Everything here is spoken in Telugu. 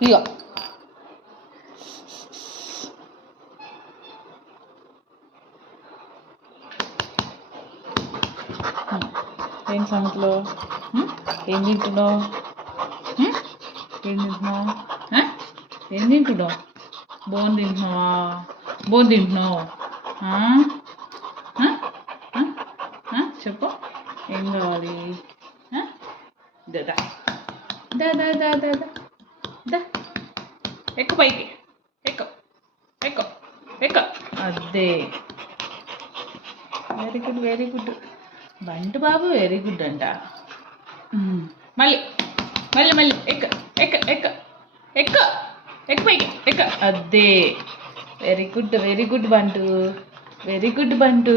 ఇగో ఏం సంగతిలో ఏం తింటున్నావు? ఏం తింటున్నావు? ఏం తింటున్నావు? బోన్ తింటున్నావా? బోన్ తింటున్నావు? చెప్పు ఏం కావాలి? దా దా దా దా దా దా ఎక్కు పైకి ఎక్కు ఎక్కు ఎక్కు అదే వెరీ గుడ్ వెరీ గుడ్ బంటు బాబు వెరీ గుడ్ అంట. మళ్ళీ మళ్ళీ మళ్ళీ ఎక్క ఎక్క ఎక్క ఎక్క ఎక్కు పైకి ఎక్క అదే వెరీ గుడ్ బంటు వెరీ గుడ్ బంటు.